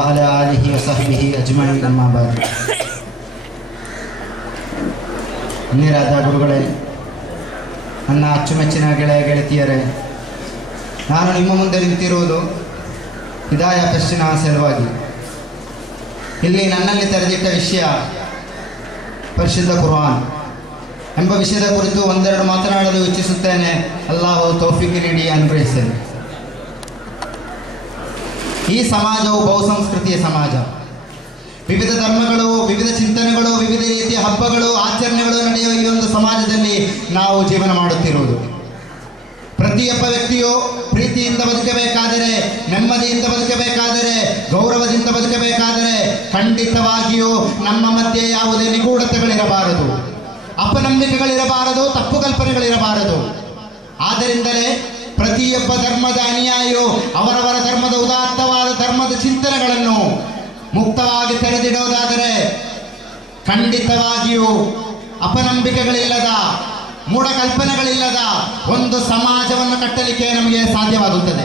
وعلى آله وصحبه أجمعين أما بعد ನೀರಾದ ಗುರುಗಳೇ, ನನ್ನ ಅಚ್ಚುಮೆಚ್ಚಿನ ಗೆಳೆಯ ಗೆಳತಿಯರೇ, ನಾನು ನಿಮ್ಮ ಮುಂದೆ ನಿಂತಿರುವುದು ಹಿದಾಯ ಫೆಸ್ಟಿನ ಸಲುವಾಗಿ. ಇಲ್ಲಿ ನನ್ನಲ್ಲಿ ತೆರೆದಿಟ್ಟ ವಿಷಯ ಪರಿಶುದ್ಧ ಕುರ್ಆನ್ ಎಂಬ ವಿಷಯದ ಕುರಿತು ಒಂದೆರಡು ಮಾತನಾಡಲು ಇಚ್ಛಿಸುತ್ತೇನೆ. ಅಲ್ಲಾಹು ತೌಫೀಕ್ ನೀಡಿ ಅನುಗ್ರಹಿಸಲಿ. ಈ ಸಮಾಜವು ಬಹುಸಂಸ್ಕೃತಿಯ ಸಮಾಜ. ವಿವಿಧ ಧರ್ಮಗಳು, ವಿವಿಧ ಚಿಂತನೆಗಳು, ವಿವಿಧ ರೀತಿಯ ಹಬ್ಬಗಳು, ಆಚರಣೆಗಳು ನಡೆಯುವ ಈ ಒಂದು ಸಮಾಜದಲ್ಲಿ ನಾವು ಜೀವನ ಮಾಡುತ್ತಿರುವುದು. ಪ್ರತಿಯೊಬ್ಬ ವ್ಯಕ್ತಿಯು ಪ್ರೀತಿಯಿಂದ ಬದುಕಬೇಕಾದರೆ, ನೆಮ್ಮದಿಯಿಂದ ಬದುಕಬೇಕಾದರೆ, ಗೌರವದಿಂದ ಬದುಕಬೇಕಾದರೆ ಖಂಡಿತವಾಗಿಯೂ ನಮ್ಮ ಮಧ್ಯೆ ಯಾವುದೇ ನಿಗೂಢತೆಗಳಿರಬಾರದು, ಅಪನಂಬಿಕೆಗಳಿರಬಾರದು, ತಪ್ಪು ಕಲ್ಪನೆಗಳಿರಬಾರದು. ಆದ್ದರಿಂದಲೇ ಪ್ರತಿಯೊಬ್ಬ ಧರ್ಮದ ಅನುಯಾಯಿಯು ಅವರವರ ಧರ್ಮದ ಉದಾತ್ತವಾದ ಧರ್ಮದ ಚಿಂತನೆಗಳನ್ನು ಮುಕ್ತವಾಗಿ ತೆರೆದಿಡುವುದಾದರೆ ಖಂಡಿತವಾಗಿಯೂ ಅಪನಂಬಿಕೆಗಳಿಲ್ಲದ, ಮೂಢ ಕಲ್ಪನೆಗಳಿಲ್ಲದ ಒಂದು ಸಮಾಜವನ್ನು ಕಟ್ಟಲಿಕ್ಕೆ ನಮಗೆ ಸಾಧ್ಯವಾಗುತ್ತದೆ.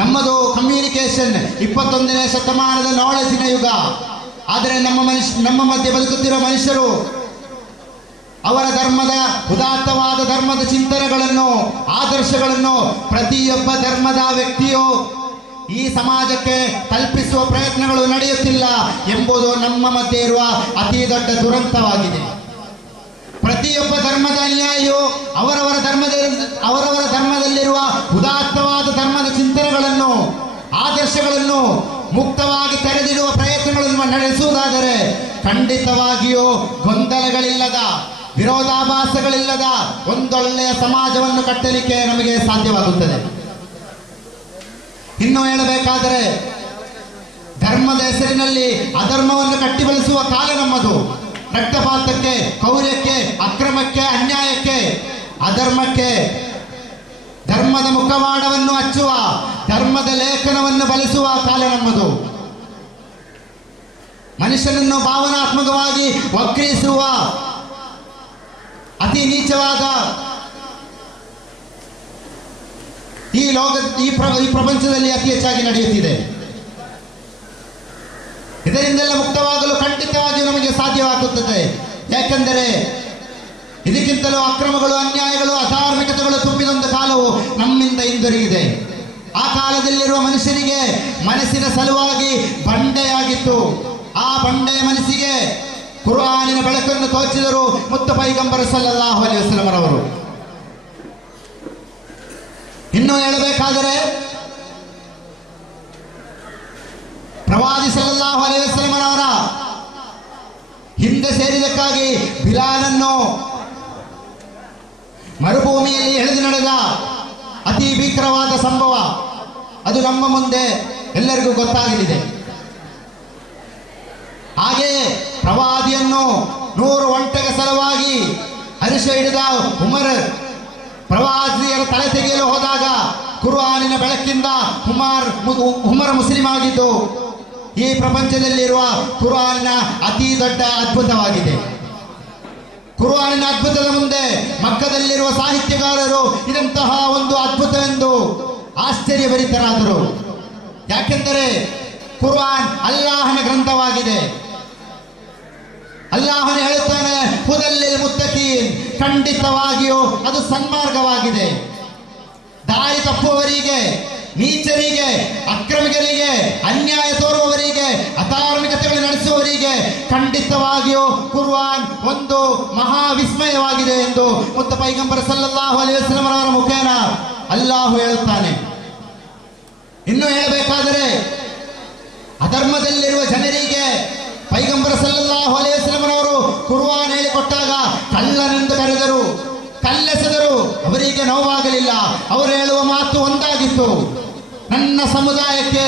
ನಮ್ಮದು ಕಮ್ಯುನಿಕೇಶನ್ 21ನೇ ಶತಮಾನದ ನಾಲೆಜಿನ ಯುಗ. ಆದರೆ ನಮ್ಮ ಮಧ್ಯೆ ಬದುಕುತ್ತಿರುವ ಮನುಷ್ಯರು ಅವರ ಧರ್ಮದ ಉದಾತ್ತವಾದ ಧರ್ಮದ ಚಿಂತನೆಗಳನ್ನು, ಆದರ್ಶಗಳನ್ನು ಪ್ರತಿಯೊಬ್ಬ ಧರ್ಮದ ವ್ಯಕ್ತಿಯು ಈ ಸಮಾಜಕ್ಕೆ ತಲುಪಿಸುವ ಪ್ರಯತ್ನಗಳು ನಡೆಯುತ್ತಿಲ್ಲ ಎಂಬುದು ನಮ್ಮ ಮಧ್ಯೆ ಇರುವ ಅತಿ ದೊಡ್ಡ ದುರಂತವಾಗಿದೆ. ಪ್ರತಿಯೊಬ್ಬ ಧರ್ಮದ ಅನುಯಾಯಿಯು ಅವರವರ ಧರ್ಮದಲ್ಲಿರುವ ಉದಾತ್ತವಾದ ಧರ್ಮದ ಚಿಂತನೆಗಳನ್ನು, ಆದರ್ಶಗಳನ್ನು ಮುಕ್ತವಾಗಿ ತೆರೆದಿಡುವ ಪ್ರಯತ್ನಗಳನ್ನು ನಡೆಸುವುದಾದರೆ ಖಂಡಿತವಾಗಿಯೂ ಗೊಂದಲಗಳಿಲ್ಲದ, ವಿರೋಧಾಭಾಸಗಳಿಲ್ಲದ ಒಂದೊಳ್ಳೆಯ ಸಮಾಜವನ್ನು ಕಟ್ಟಲಿಕ್ಕೆ ನಮಗೆ ಸಾಧ್ಯವಾಗುತ್ತದೆ. ಇನ್ನು ಹೇಳಬೇಕಾದರೆ, ಧರ್ಮದ ಹೆಸರಿನಲ್ಲಿ ಅಧರ್ಮವನ್ನು ಕಟ್ಟಿ ಬೆಳೆಸುವ ಕಾಲ ನಮ್ಮದು. ರಕ್ತಪಾತಕ್ಕೆ, ಕೌರ್ಯಕ್ಕೆ, ಅಕ್ರಮಕ್ಕೆ, ಅನ್ಯಾಯಕ್ಕೆ, ಅಧರ್ಮಕ್ಕೆ ಧರ್ಮದ ಮುಖವಾಡವನ್ನು ಹಚ್ಚುವ, ಧರ್ಮದ ಲೇಖನವನ್ನು ಬಳಸುವ ಕಾಲ ನಮ್ಮದು. ಮನುಷ್ಯನನ್ನು ಭಾವನಾತ್ಮಕವಾಗಿ ವಕ್ರೀಸುವ ಅತಿ ನೀಚವಾದ ಈ ಪ್ರಪಂಚದಲ್ಲಿ ಅತಿ ಹೆಚ್ಚಾಗಿ ನಡೆಯುತ್ತಿದೆ. ಇದರಿಂದೆಲ್ಲ ಮುಕ್ತವಾಗಲು ಖಂಡಿತವಾಗಿಯೂ ನಮಗೆ ಸಾಧ್ಯವಾಗುತ್ತದೆ. ಯಾಕೆಂದರೆ ಇದಕ್ಕಿಂತಲೂ ಅಕ್ರಮಗಳು, ಅನ್ಯಾಯಗಳು, ಅಧಾರ್ಮಿಕತೆಗಳು ತುಂಬಿದೊಂದು ಕಾಲವು ನಮ್ಮಿಂದ ಹಿಂದಿರುಗಿದೆ. ಆ ಕಾಲದಲ್ಲಿರುವ ಮನುಷ್ಯನಿಗೆ ಮನಸ್ಸಿನ ಸಲುವಾಗಿ ಬಂಡೆಯಾಗಿತ್ತು. ಆ ಬಂಡೆಯ ಮನಸ್ಸಿಗೆ ಕುರ್ಆನಿನ ಬೆಳಕನ್ನು ತೋಚಿದರು ಮುತ್ತು ಪೈಗಂಬರ್ ಸಲ್ಲಲ್ಲಾಹು ಅಲೈಹಿ ವಸಲ್ಲಂ ರವರು. ಇನ್ನು ಹೇಳಬೇಕಾದರೆ, ಪ್ರವಾದಿ ಸಲ್ಲಲ್ಲಾಹು ಅಲೈಹಿ ವಸಲ್ಲಂ ರವರ ಹಿಂದೆ ಸೇರಿದಕ್ಕಾಗಿ ಬಿಲಾಲನ್ನು ಮರುಭೂಮಿಯಲ್ಲಿ ಎಳೆದು ನಡೆದ ಅತಿ ಭೀಕರವಾದ ಸಂಭವ ಅದು ನಮ್ಮ ಮುಂದೆ ಎಲ್ಲರಿಗೂ ಗೊತ್ತಾಗಲಿದೆ. ಹಾಗೆಯೇ ಪ್ರವಾದಿಯನ್ನು 100 ಒಂಟೆಗ ಸಲುವಾಗಿ ಹರಿಶ ಹಿಡಿದ ಉಮರ್ ಪ್ರವಾದಿಯರ ತಲೆ ತೆಗೆಯಲು ಹೋದಾಗ ಕುರ್ಆನಿನ ಬೆಳಕಿಂದ ಉಮರ್ ಮುಸ್ಲಿಂ ಆಗಿದ್ದು ಈ ಪ್ರಪಂಚದಲ್ಲಿರುವ ಕುರ್ಆನಿನ ಅತಿ ದೊಡ್ಡ ಅದ್ಭುತವಾಗಿದೆ. ಕುರ್ಆನಿನ ಅದ್ಭುತದ ಮುಂದೆ ಮಕ್ಕದಲ್ಲಿರುವ ಸಾಹಿತ್ಯಗಾರರು ಇದಂತಹ ಒಂದು ಅದ್ಭುತವೆಂದು ಆಶ್ಚರ್ಯಭರಿತರಾದರು. ಯಾಕೆಂದರೆ ಕುರ್ಆನ್ ಅಲ್ಲಾಹನ ಗ್ರಂಥವಾಗಿದೆ. ಅಲ್ಲಾಹನು ಹೇಳುತ್ತಾನೆ, ಹುದಲ್ಲಿಲ್ ಮುತ್ತಕೀನ್, ಖಂಡಿತವಾಗಿಯೂ ಅದು ಸನ್ಮಾರ್ಗವಾಗಿದೆ. ದಾರಿ ತಪ್ಪುವವರಿಗೆ, ನೀಚರಿಗೆ, ಅಕ್ರಮಿಕರಿಗೆ, ಅನ್ಯಾಯ ತೋರುವವರಿಗೆ, ಅಧಾರ್ಮಿಕತೆಗಳು ನಡೆಸುವವರಿಗೆ ಖಂಡಿತವಾಗಿಯೂ ಕುರ್ಆನ್ ಒಂದು ಮಹಾ ವಿಸ್ಮಯವಾಗಿದೆ ಎಂದು ಮುತ್ತ ಪೈಗಂಬರ್ ಸಲ್ಲಲ್ಲಾಹು ಅಲೈಹಿ ವಸಲ್ಲಂ ಅವರ ಮುಖೇನ ಅಲ್ಲಾಹು ಹೇಳುತ್ತಾನೆ. ಇನ್ನು ಹೇಳಬೇಕಾದರೆ, ಅಧರ್ಮದಲ್ಲಿರುವ ಜನರಿಗೆ ಪೈಗಂಬರ್ ಸಲ್ಲಲ್ಲಾಹು ಅಲೈಹಿ ವಸಲ್ಲಂ ಅವರು ಕುರ್ಆನ್ ಹೇಳಿಕೊಟ್ಟಾಗ ಕಳ್ಳನೆಂದು ಕರೆದರು, ಕಲ್ಲೆಸೆದರು. ಅವರಿಗೆ ನೋವಾಗಲಿಲ್ಲ. ಅವರು ಹೇಳುವ ಮಾತು ಒಂದಾಗಿತ್ತು, ನನ್ನ ಸಮುದಾಯಕ್ಕೆ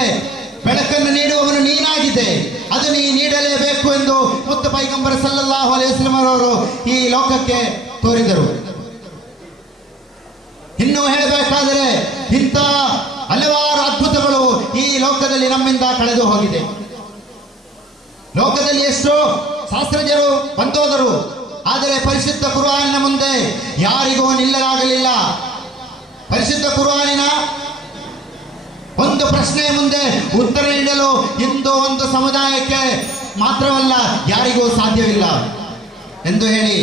ಬೆಳಕನ್ನು ನೀಡುವವನು ನೀನಾಗಿದೆ, ಅದು ನೀ ನೀಡಲೇಬೇಕು ಎಂದು ಮುತ್ತು ಪೈಗಂಬರ್ ಸಲ್ಲಲ್ಲಾಹು ಅಲೈಹಿ ವಸಲ್ಲಂ ಅವರು ಈ ಲೋಕಕ್ಕೆ ತೋರಿದರು. ಇನ್ನು ಹೇಳಬೇಕಾದರೆ, ಇಂಥ ಹಲವಾರು ಅದ್ಭುತಗಳು ಈ ಲೋಕದಲ್ಲಿ ನಮ್ಮಿಂದ ಕಳೆದು ಹೋಗಿದೆ. ಲೋಕದಲ್ಲಿ ಎಷ್ಟೋ ಶಾಸ್ತ್ರಜ್ಞರು ಬಂದೋದರು, ಆದರೆ ಪರಿಶುದ್ಧ ಕುರ್ಆನಿನ ಮುಂದೆ ಯಾರಿಗೂ ನಿಲ್ಲಲಾಗಲಿಲ್ಲ. ಪರಿಶುದ್ಧ ಕುರ್ಆನಿನ ಒಂದು ಪ್ರಶ್ನೆಯ ಮುಂದೆ ಉತ್ತರ ನೀಡಲು ಇಂದು ಒಂದು ಸಮುದಾಯಕ್ಕೆ ಮಾತ್ರವಲ್ಲ ಯಾರಿಗೂ ಸಾಧ್ಯವಿಲ್ಲ ಎಂದು ಹೇಳಿ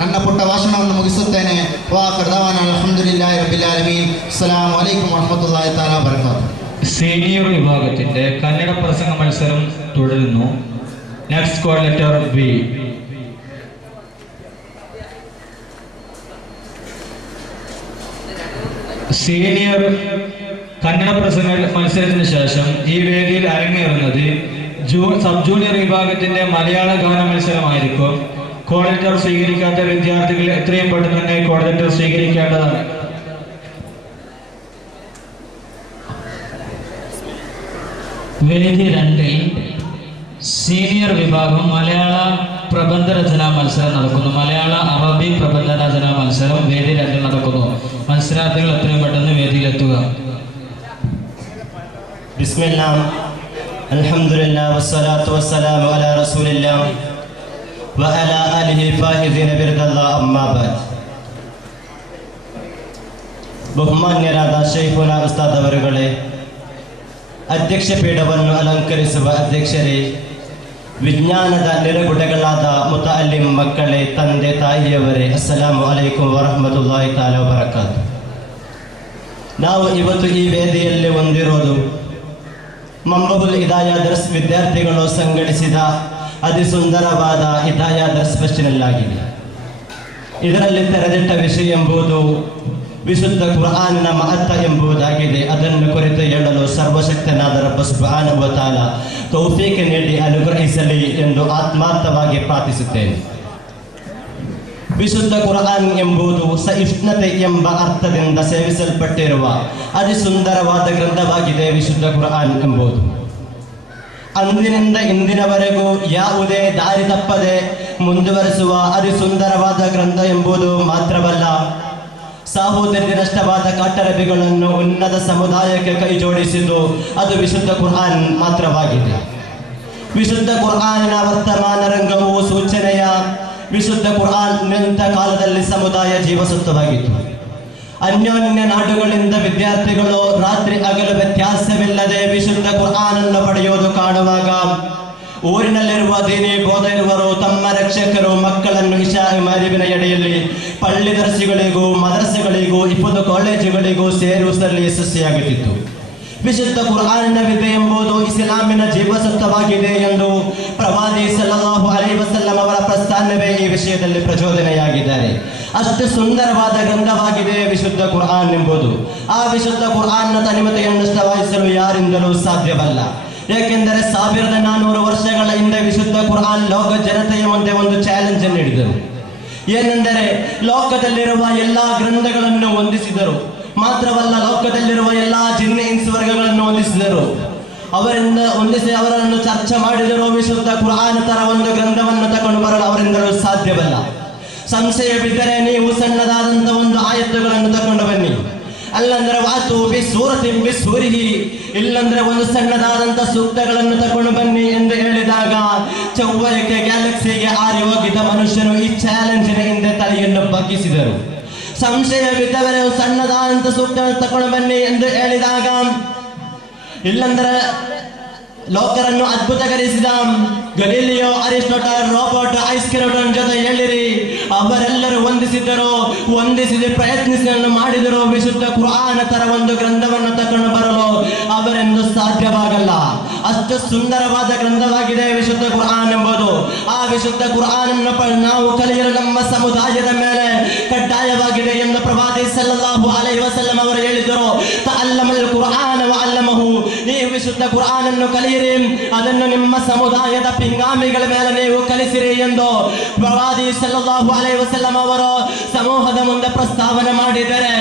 ನನ್ನ ಪುಟ್ಟ ಭಾಷಣವನ್ನು ಮುಗಿಸುತ್ತೇನೆ. ವಾಖಿರ್ ದಅವಾನಾ ಅಲ್ಹಮ್ದುಲಿಲ್ಲಾಹಿ ರಬ್ಬಿಲ್ ಆಲಮೀನ್. ಅಸ್ಸಲಾಮು ಅಲೈಕುಂ ವರಹ್ಮത്തുള്ളാഹി തആല വബറകാതുഹു. സീനിയർ വിഭാഗത്തിന്റെ കന്നഡ പ്രസംഗ മത്സരം തുടരുന്നു. Next call letter B. Senior Kannada പ്രസംഗ മത്സരത്തിന് ശേഷം ഈ വേദിയിൽ അരങ്ങേറുന്നത് സബ് ജൂനിയർ വിഭാഗത്തിന്റെ മലയാള ഗാന മത്സരമായിരിക്കും. കോൾ ലെറ്റർ സ്വീകരിക്കാത്ത വിദ്യാർത്ഥികൾ എത്രയും പെട്ടെന്ന് തന്നെ കോൾ ലെറ്റർ സ്വീകരിക്കേണ്ടതാണ്. വേദി 2 സീനിയർ വിഭാഗം മലയാള പ്രബന്ധ രചനാ മത്സരം നടക്കുന്നു. മലയാള അറബി പ്രബന്ധ രചനാ മത്സരം വേദി 2 നടക്കുന്നു. മത്സരാർത്ഥികൾ എത്രയും പെട്ടെന്ന് വേദിയിലെത്തുക. ബിസ്മില്ലാഹ് അൽഹംദുലില്ലാഹ് വസ്സലാത്തു വസ്സലാമു അലാ റസൂലില്ലാഹ് വഅലാ ആലിഹി ഫായിദീന ബിർദല്ലാഹ് അമ്മാ ബഅദ്. ബഹുമാന്യരാದ ಶೈಖುನ ಉಸ್ತಾದ್ ಅವರುಗಳೇ, ಅಧ್ಯಕ್ಷ ಪೀಠವನ್ನು ಅಲಂಕರಿಸುವ ಅಧ್ಯಕ್ಷರೇ, ವಿಜ್ಞಾನದ ನೆಲೆಗುಡ್ಡೆಗಳಾದ ಮುತಅಲ್ಲಿಂ ಮಕ್ಕಳೇ, ತಂದೆ ತಾಯಿಯವರೇ, ಅಸ್ಸಲಾಮು ಅಲೈಕುಂ ವರಹ್ಮತುಲ್ಲಾಹಿ ತಆಲಾ ವಬರಕಾತು. ನಾವು ಇವತ್ತು ಈ ವೇದಿಯಲ್ಲಿ ಹೊಂದಿರೋದು ಮಂಬಬುಲ್ ಹಿದಾಯಾ ದರ್ಸ್ ವಿದ್ಯಾರ್ಥಿಗಳು ಸಂಘಟಿಸಿದ ಅತಿ ಸುಂದರವಾದ ಹಿದಾಯಾ ದರ್ಸ್ ಫೆಸ್ಟಿವಲ್ ಆಗಿದೆ. ಇದರಲ್ಲಿ ತೆರೆದಿಟ್ಟ ವಿಷಯ ಎಂಬುದು ವಿಶುದ್ಧ ಕುರ್ಆನ್ನ ಮಹತ್ವ ಎಂಬುದಾಗಿದೆ. ಅದನ್ನು ಕುರಿತು ಹೇಳಲು ಸರ್ವಶಕ್ತನಾದ ರಬ್ಬ ಸುಬ್ಹಾನಹು ವ ತಆಲಾ ತೌಫೀಕ್ ನೀಡಿ ಅನುಗ್ರಹಿಸಲಿ ಎಂದು ಆತ್ಮಾರ್ಥವಾಗಿ ಪ್ರಾರ್ಥಿಸುತ್ತೇನೆ. ವಿಶುದ್ಧ ಕುರ್ಆನ್ ಎಂಬುದು ಸಹಿಷ್ಣುತೆ ಎಂಬ ಅರ್ಥದಿಂದ ಸೇವಿಸಲ್ಪಟ್ಟಿರುವ ಅತಿ ಸುಂದರವಾದ ಗ್ರಂಥವಾಗಿದೆ. ವಿಶುದ್ಧ ಕುರ್ಆನ್ ಎಂಬುದು ಅಂದಿನಿಂದ ಇಂದಿನವರೆಗೂ ಯಾವುದೇ ದಾರಿ ತಪ್ಪದೆ ಮುಂದುವರಿಸುವ ಅತಿ ಸುಂದರವಾದ ಗ್ರಂಥ ಎಂಬುದು ಮಾತ್ರವಲ್ಲ, ಸಾಹೋದರಿಗೆ ನಷ್ಟವಾದ ಕಟ್ಟಡಗಳನ್ನು ಉನ್ನತ ಸಮುದಾಯಕ್ಕೆ ಕೈ ಜೋಡಿಸಿದ್ದು ಅದು ವಿಶುದ್ಧ ಕುರ್ಆನ್ ಮಾತ್ರವಾಗಿದೆ. ವಿಶುದ್ಧ ಕುರ್ಆನಿನ ವರ್ತಮಾನ ರಂಗವು ಸೂಚನೆಯ ವಿಶುದ್ಧ ಕುರ್ಆನ್ ನಿಂತ ಕಾಲದಲ್ಲಿ ಸಮುದಾಯ ಜೀವಸತ್ವವಾಗಿತ್ತು. ಅನ್ಯೋನ್ಯ ನಾಡುಗಳಿಂದ ವಿದ್ಯಾರ್ಥಿಗಳು ರಾತ್ರಿ ಹಗಲು ವ್ಯತ್ಯಾಸವಿಲ್ಲದೆ ವಿಶುದ್ಧ ಕುರ್ಆನನ್ನು ಪಡೆಯುವುದು ಕಾಣುವಾಗ ಊರಿನಲ್ಲಿರುವ ದೀನಿ ಬೋಧಕರು ತಮ್ಮ ರಕ್ಷಕರು ಮಕ್ಕಳನ್ನು ಇಶಾ ಮರಿವಿನ ಎಡೆಯಲ್ಲಿ ಪಳ್ಳಿ ದರ್ಸಿಗಳಿಗೂ ಮದರಸೆಗಳಿಗೂ ಹಿಫ್ಜ್ ಕಾಲೇಜುಗಳಿಗೂ ಸೇರಿಸುವಲ್ಲಿ ಯಶಸ್ವಿಯಾಗುತ್ತಿತ್ತು. ವಿಶುದ್ಧ ಕುರ್ಆನಿನ ವಿದ್ಯೆ ಎಂಬುದು ಇಸ್ಲಾಮಿನ ಜೀವಸತ್ವವಾಗಿದೆ ಎಂದು ಪ್ರವಾದಿ ಸಲ್ಲಲ್ಲಾಹು ಅಲೈಹಿ ವಸಲ್ಲಂ ಅವರ ಪ್ರಸ್ಥಾನವೇ ಈ ವಿಷಯದಲ್ಲಿ ಪ್ರಚೋದನೆಯಾಗಿದ್ದಾರೆ. ಅಷ್ಟು ಸುಂದರವಾದ ಗ್ರಂಥವಾಗಿದೆ ವಿಶುದ್ಧ ಕುರ್ಆನ್ ಎಂಬುದು. ಆ ವಿಶುದ್ಧ ಕುರ್ಆನ್ನ ತನಿಮತೆಯನ್ನು ನಷ್ಟವಾಗಿಸಲು ಯಾರಿಂದಲೂ ಸಾಧ್ಯವಲ್ಲ. ಏಕೆಂದರೆ 1400 ವರ್ಷಗಳ ಹಿಂದೆ ವಿಶುದ್ಧ ಕುರ್ಆನ್ ಲೋಕ ಜನತೆಯ ಮುಂದೆ ಒಂದು ಚಾಲೆಂಜ್ ಅನ್ನು ನೀಡಿದರು. ಏನೆಂದರೆ ಲೋಕದಲ್ಲಿರುವ ಎಲ್ಲಾ ಗ್ರಂಥಗಳನ್ನು ಹೊಂದಿಸಿದರು. ಮಾತ್ರವಲ್ಲ, ಲೋಕದಲ್ಲಿರುವ ಎಲ್ಲಾ ಜಿನ್ನ ಇನ್ಸ್ ವರ್ಗಗಳನ್ನು ಹೊಂದಿಸಿದರು. ಅವರಿಂದ ಹೊಂದಿಸಿ ಅವರನ್ನು ಚರ್ಚೆ ಮಾಡಿದರು. ವಿಶುದ್ಧ ಕುರ್ಆನ್ ತರ ಒಂದು ಗ್ರಂಥವನ್ನು ತಗೊಂಡು ಬರಲು ಅವರಿಂದಲೂ ಸಾಧ್ಯವಲ್ಲ. ಸಂಶಯವಿದ್ದರೆ ನೀವು ಸಣ್ಣದಾದಂಥ ಒಂದು ಆಯತ್ತುಗಳನ್ನು ತಗೊಂಡು ಬನ್ನಿ. ಅಲ್ಲಂದ್ರೆ ವಾತು ಬಿ ಸೂರತಿಂ ಬಿ ಸೂರಿಹಿ, ಇಲ್ಲಂದ್ರೆ ಒಂದು ಸಣ್ಣದಾದಂಥ ಸೂಕ್ತಗಳನ್ನು ತಗೊಂಡು ಬನ್ನಿ ಎಂದು ಹೇಳಿದಾಗ ಚೌವಯಕ್ಕೆ ಗ್ಯಾಲಕ್ಸಿಗೆ ಹಾರಿ ಹೋಗಿದ್ದ ಮನುಷ್ಯನು ಈ ಚಾಲೆಂಜಿನ ಹಿಂದೆ ತಲೆಯನ್ನು ಬಗ್ಗಿಸಿದರು. ಸಂಶಯವಿದ್ದವರೇ ಸಣ್ಣದಾದಂಥ ಸೂಕ್ತ ತಗೊಂಡು ಬನ್ನಿ ಎಂದು ಹೇಳಿದಾಗ, ಇಲ್ಲಂದ್ರೆ ಲೋಕರನ್ನು ಅದ್ಭುತಗೊಳಿಸಿದ ಗಲೀಲಿಯೋ, ಅರಿಸ್ಟೋಟಲ್, ರಾಬರ್ಟ್ ಐನ್ಸ್ಟೈನ್ ಜೊತೆ ಹೇಳಿರಿ, ಅವರೆಲ್ಲರೂ ಹೊಂದಿಸಿದ ಪ್ರಯತ್ನಿಸಿ ಮಾಡಿದರು. ವಿಶುದ್ಧ ಕುರ್ಆನ್ ತರ ಒಂದು ಗ್ರಂಥವನ್ನು ತಕೊಂಡು ಬರಲು ಅವರೆಂದು ಸಾಧ್ಯವಾಗಲ್ಲ. ಅಷ್ಟು ಸುಂದರವಾದ ಗ್ರಂಥವಾಗಿದೆ ವಿಶುದ್ಧ ಕುರ್ಆನ್ ಎಂಬುದು. ಆ ವಿಶುದ್ಧ ಕುರ್ಆನ್ ಅನ್ನು ನಾವು ಕಲಿಯಲು ನಮ್ಮ ಸಮುದಾಯದ ಮೇಲೆ ಕಡ್ಡಾಯವಾಗಿದೆ ಎಂದು ಪ್ರವಾದಿ ಸಲ್ಲಲ್ಲಾಹು ಅಲೈಹಿ ವಸಲ್ಲಂ ಅವರು ಹೇಳಿದರು. ತಅಲ್ಲಮಲ್ ಕುರ್ಆನ ವಅಲ್ಲಮಹು, ನೀವು ವಿಶುದ್ಧ ಕುರ್ಆನ್ ಅನ್ನು ಕಲಿಯಿರಿ, ಅದನ್ನು ನಿಮ್ಮ ಸಮುದಾಯದ ಪಿಂಗಾಮಿಗಳ ಮೇಲೆ ನೀವು ಕಲಿಸಿರಿ ಎಂದು ಪ್ರವಾದಿ ಸಲ್ಲಲ್ಲಾಹು ಅಲೈಹಿ ವಸಲ್ಲಂ ಅವರು ಸಮೂಹದ ಮುಂದೆ ಪ್ರಸ್ತಾವನೆ ಮಾಡಿದ್ದಾರೆ.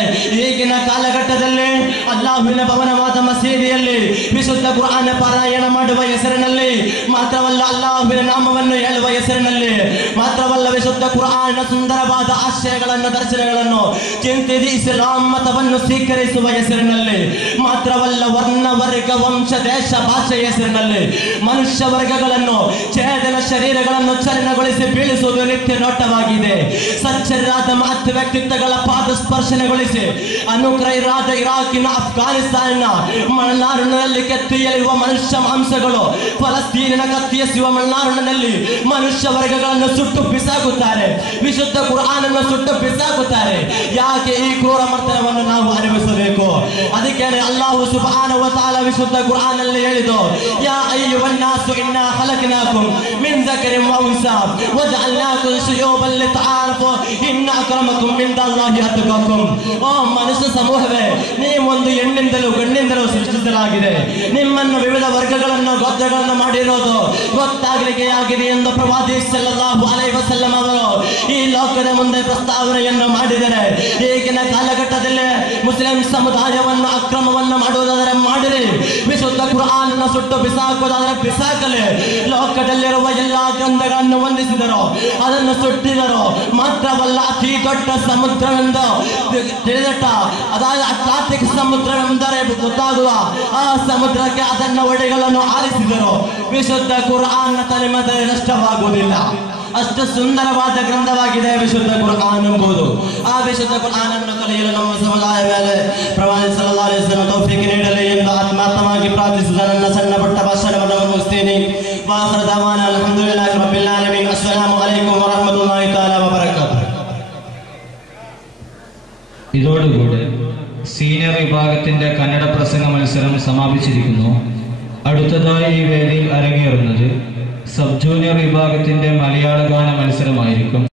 ಈಗಿನ ಕಾಲಘಟ್ಟದಲ್ಲಿ ಅಲ್ಲಾಹುವಿನ ಭವನವಾದ ಮಸೀದಿಯಲ್ಲಿ ವಿಶುದ್ಧ ಕುರ್ಆನ್ ಪಾರಾಯಣ ಮಾಡುವ ಹೆಸರಿನಲ್ಲಿ ಮಾತ್ರವಲ್ಲ, ಅಲ್ಲಾಹುವಿನ ನಾಮವನ್ನು ಹೇಳುವ ಹೆಸರಿನಲ್ಲಿ ಮಾತ್ರವಲ್ಲ, ವಿಶುದ್ಧ ಕುರ್ಆನ್ ಸುಂದರವಾದ ಆಶಯಗಳನ್ನು ದರ್ಶನಗಳನ್ನು ಚಿಂತಿಸಿ ಇಸ್ಲಾಂ ಮತವನ್ನು ಸ್ವೀಕರಿಸುವ ಹೆಸರಿನಲ್ಲಿ ಮಾತ್ರವಲ್ಲ, ವರ್ಣ ವರ್ಗ ವಂಶ ದೇಶ ಭಾಷೆಯ ಹೆಸರಿನಲ್ಲಿ ಮನುಷ್ಯ ವರ್ಗಗಳನ್ನು ಚೇತನ ಶರೀರಗಳನ್ನು ಚಲನಗೊಳಿಸಿ ಬೀಳಿಸುವುದು ನಿತ್ಯ ನೋಟವಾಗಿದೆ. ಸಚ್ಚರಿರಾದ ಮಹತ್ ವ್ಯಕ್ತಿತ್ವಗಳ ಪಾದ ಸ್ಪರ್ಶನಗೊಳಿಸಿ ಅನುಗ್ರಹರಾದ ಇರಾಕಿನ ಅಫ್ಘಾನಿಸ್ತಾನಿನ ಮಲೆನಾಡಿನಲ್ಲಿ ಕೆತ್ತಿಯಲಿರುವ ಮನುಷ್ಯ ಮಾಂಸಗಳು ಫಲಸ್ತೀನಿನ ಕತ್ತಿಯೆಸೆಯುವ ಮಲೆನಾಡಿನಲ್ಲಿ ಮನುಷ್ಯ ವರ್ಗಗಳನ್ನು ಸುಟ್ಟು ಬಿಸಾಕುತ್ತಾರೆ. ವಿಶುದ್ಧ ಕುರ್ಆನ್ ಅನ್ನು ಸುಟ್ಟು ಬಿಸಾಕುತ್ತಾರೆ. ಯಾಕೆ ಈ ಕ್ರೂರ ಮರ್ತನವನ್ನು ನಾವು ಅನುಭವಿಸಬೇಕು? ಅದಕ್ಕೆ ಅಲ್ಲಾಹು ಸುಬ್ಹಾನಹು ವ ತಆಲಾ ವಿಶುದ್ಧ ಕುರ್ಆನ್ ಅಲ್ಲಿ ಹೇಳಿದ್ದು, ಯಾ ಅಯ್ಯುಹನ್ ನಾಸು ಇನ್ನಾ ಖಲಕ್ನಾಕುಂ ಮಿನ್ ذಕರಿನ್ ವ ಉನ್ಸಾ ವಜಅಲ್ನಾಕುಂ ಶುಯೂಬನ್ ಲಿತಆರಫು ಇನ್ನ ಅಕ್ರಮಕುಂ ಮಿಂದಲ್ಲಾಹಿ ಅತ್ಕಾಕುಂ. ಓ ಮನುಷ್ಯ ಸಮೂಹವೇ, ನೀವೊಂದು ಹೆಣ್ಣಿಂದಲೂ ಗಂಡಿಂದಲೂ ಸೃಷ್ಟಿಸಲಾಗಿದೆ. ನಿಮ್ಮನ್ನು ವಿವಿಧ ವರ್ಗಗಳನ್ನು ಗೋತ್ರಗಳನ್ನು ಮಾಡಿರೋದು ಗೊತ್ತಾಗಲಿಕ್ಕೆ ಆಗಿದೆ ಎಂದು ಪ್ರವಾದಿ ಸಲ್ಲಲ್ಲಾಹು ಅಲೈಹಿ ವಸಲ್ಲಂ ಅವರು ಈ ಲೋಕದ ಮುಂದೆ ಪ್ರಸ್ತಾವನೆಯನ್ನು ಮಾಡಿದರೆ, ಈಗಿನ ಕಾಲಘಟ್ಟದಲ್ಲಿ ಮುಸ್ಲಿಂ ಸಮುದಾಯವನ್ನು ಅಕ್ರಮವನ್ನು ಮಾಡುವುದಾದರೆ ಮಾಡಿರಿ, ವಿಶುದ್ಧ ಕುರ್ಆನ್ ಅನ್ನು ಸುಟ್ಟು ಬಿಸಾಕುವುದಾದರೆ ಬಿಸಾಕಲಿ. ಲೋಕದಲ್ಲಿರುವ ಎಲ್ಲಾ ಗ್ರಂಥಗಳನ್ನು ವಂದಿಸಿದರು, ಅದನ್ನು ಸುಟ್ಟಿದರು. ಮಾತ್ರವಲ್ಲ, ಅತಿ ದೊಡ್ಡ ಸಮುದ್ರವೆಂದು ತಿಳಿದಟ್ಟ ಅದಾದ ಅಟ್ಲಾಂಟಿಕ್ ಸಮುದ್ರವೆಂದರೆ ಗೊತ್ತಾಗುವ ಆ ಸಮುದ್ರಕ್ಕೆ ಅದನ್ನ ಒಡೆಗಳನ್ನು ಆರಿಸಿದರು. ವಿಶುದ್ಧ ಕುರ್ಆನ್ ತಲೆಮದೆ ನಷ್ಟವಾಗುವುದಿಲ್ಲ. ಅಷ್ಟು ಸುಂದರವಾದ ಗ್ರಂಥವಾಗಿದೆ ವಿಶುದ್ಧ ಕುರ್ಆನ್ ಎಂಬುದು. ಆ ವಿಶುದ್ಧ ಕುರ್ಆನ್ ಅನ್ನು ಕಲಿಯಲು ನಮ್ಮ ಸಮುದಾಯ ಮೇಲೆ ಪ್ರವಾದಿ ಸಲ್ಲಲ್ಲಾಹು ಅಲೈಹಿ ವಸಲ್ಲಂ ತೌಫೀಕ್ ನೀಡಲಿ ಎಂದು ಆತ್ಮಾರ್ಥವಾಗಿ ಪ್ರಾರ್ಥಿಸಿದ ನನ್ನ ಸಣ್ಣ ಪುಟ್ಟ ಭಾಷಣವನ್ನು ಮುಗಿಸ್ತೇನೆ. ವಾಖಿರ್ ದವಾನ ಅಲ್ಹಮ್ದುಲಿಲ್ಲಾಹಿ ರಬ್ಬಿಲ್ ಆಲಮೀನ್. ಅಸ್ಸಲಾಮು ಅಲೈಕುಂ ವರಹ್ಮತುಲ್ಲಾಹಿ ತಆಲಾ ವಬರಕಾತುಹು. ഇതോടുകൂടി സീനിയർ വിഭാഗത്തിന്റെ കന്നഡ പ്രസംഗ മത്സരം സമാപിച്ചിരിക്കുന്നു. അടുത്തതായി ഈ വേദിയിൽ അരങ്ങേറുന്നത് സബ് ജൂനിയർ വിഭാഗത്തിന്റെ മലയാള ഗാന മത്സരമായിരിക്കും.